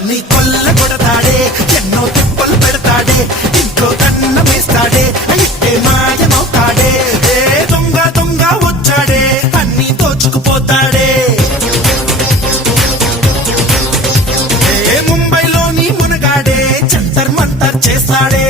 అన్ని కొల్ల కొడతాడే ఎన్నో తిప్పలు పెడతాడే ఇంట్లో కన్న వేస్తాడే ఇట్టే మాయమవుతాడే ఏ దొంగ దొంగ వచ్చాడే అన్ని దోచుకుపోతాడే ఏ ముంబైలోని మునగాడే జంతర్ మంతర్ చేస్తాడే